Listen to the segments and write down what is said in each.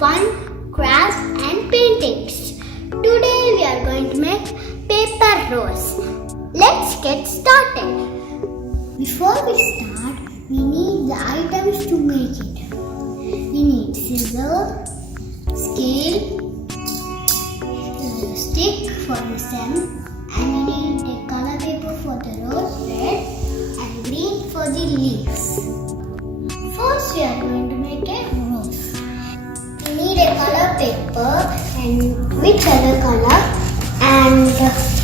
fun crafts and paintings. Today we are going to make paper rose. Let's get started. Before we start, we need the items to make it. We need scissor, scale, stick for the stem, and we need a color paper for the rose red and green for the leaves. First we are going to make a rose. We need a color paper and which other color, and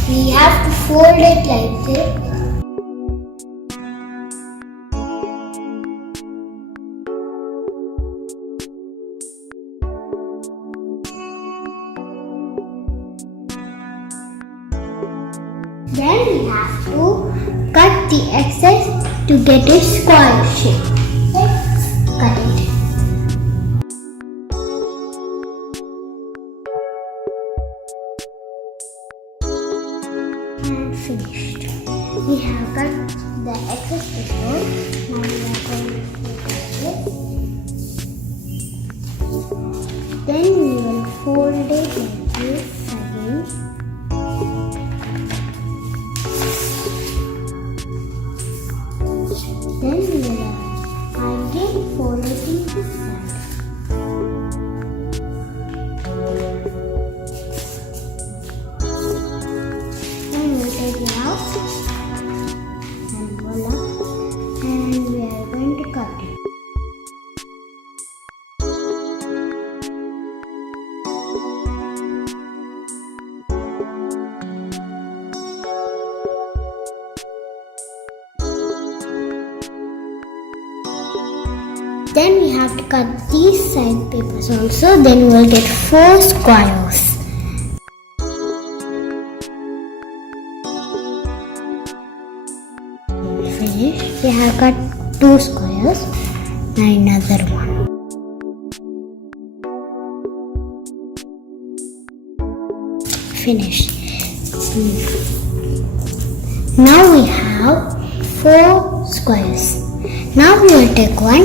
we have to fold it like this. Then we have to cut the excess to get a square shape. Let's cut it. And finished. We have cut the excess before. Now we are going to cut it. Then we will fold it like this again. Then we will again fold it in this side. Then we will take it out and voila, and we are going to cut it. Then we have to cut these side papers also. Then we will get 4 squares. Finished. We have cut 2 squares and another one. Finished. Now we have 4 squares. Now we will take one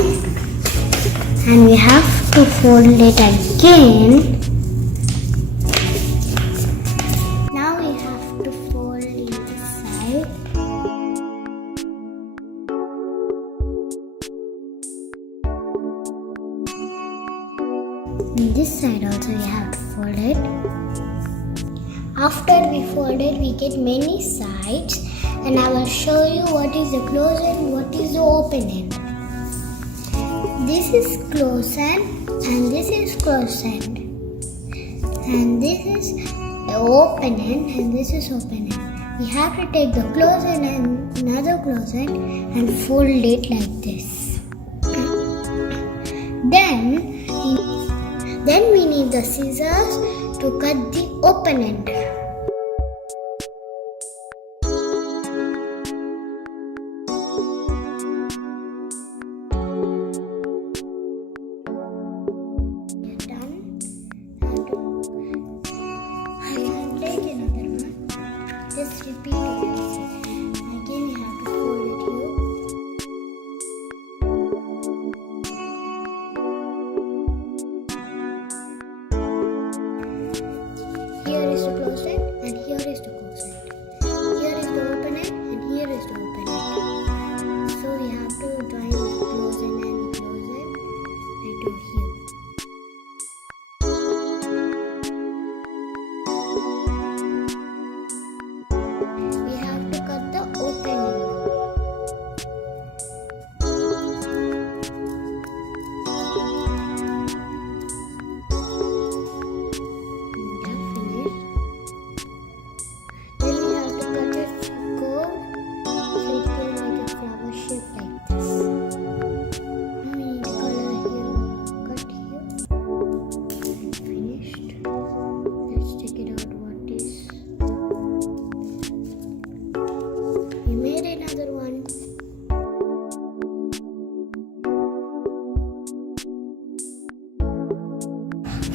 and we have to fold it again. Now we have to fold in this side. In this side also we have to fold it. After we fold it, we get many sides, and I will show you what is the close end, what is the open end. This is close end and this is close end, and this is the open end and this is open end. We have to take the close end and another close end and fold it like this. Then we need the scissors to cut the open end. Just repeat it. Again you have to fold it here. Here is the close end and here is the close end. Here is the open end and here is the open end. So we have to join the close end and the close end right over here.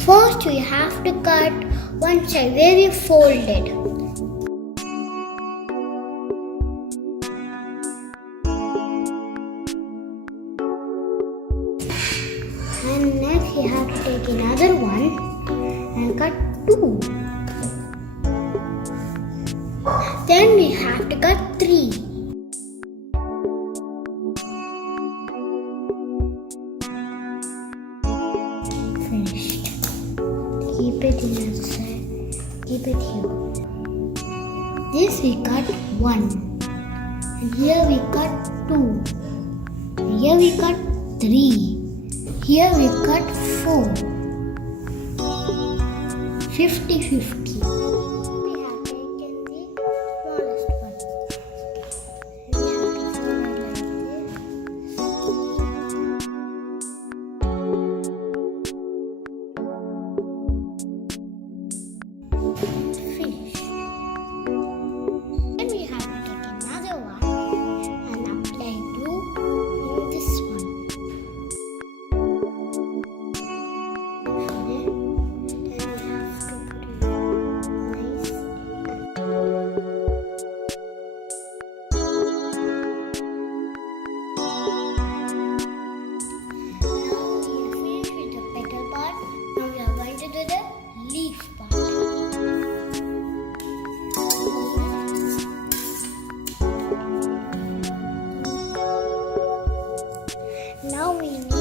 First we have to cut one side where we folded. And next we have to take another one and cut 2. Then we have to cut 3. Finished. Keep it in the side. Keep it here. This we cut 1. And here we cut 2. And here we cut 3. Here we cut 4. 50-50. We have taken the smallest one. We have to fold it like this. Finish. Then we have to take another one and apply glue in this one. Now we need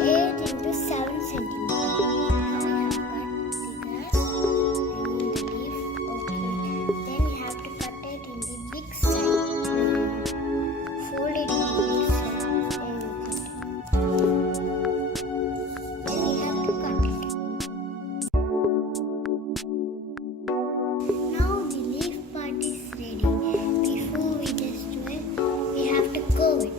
8 into 7 centimeters. Now we have to cut the grass and the leaf. Okay. Then we have to cut it in the big side. Fold it in the big side. Then we have to cut it. Now the leaf part is ready. Before we just do it, we have to curve it.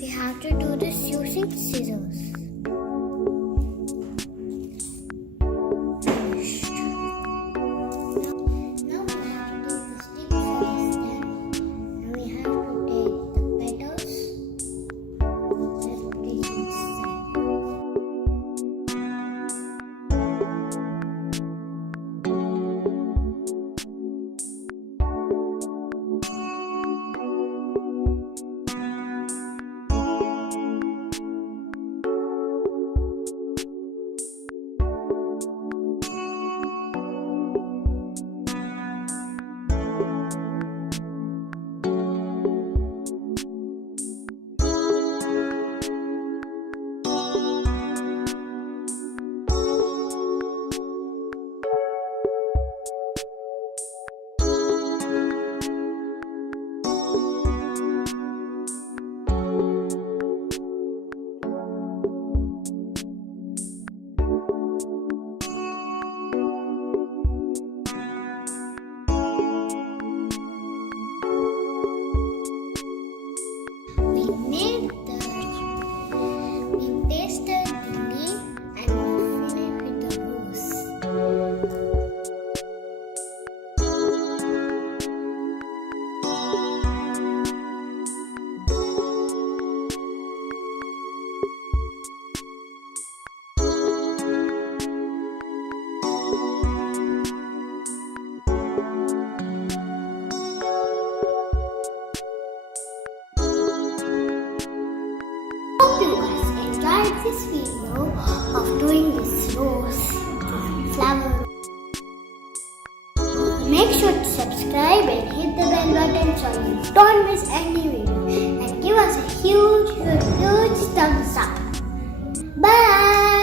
We have to do this using scissors. Finished. Now we have to take the stick for the stem. And we have to take the petals and put it inside. We pasted the leaf and we fill it with the rose. Hope you guys enjoyed this video of doing this rose flower. Make sure to subscribe and hit the bell button so you don't miss any video. And give us a huge thumbs up. Bye!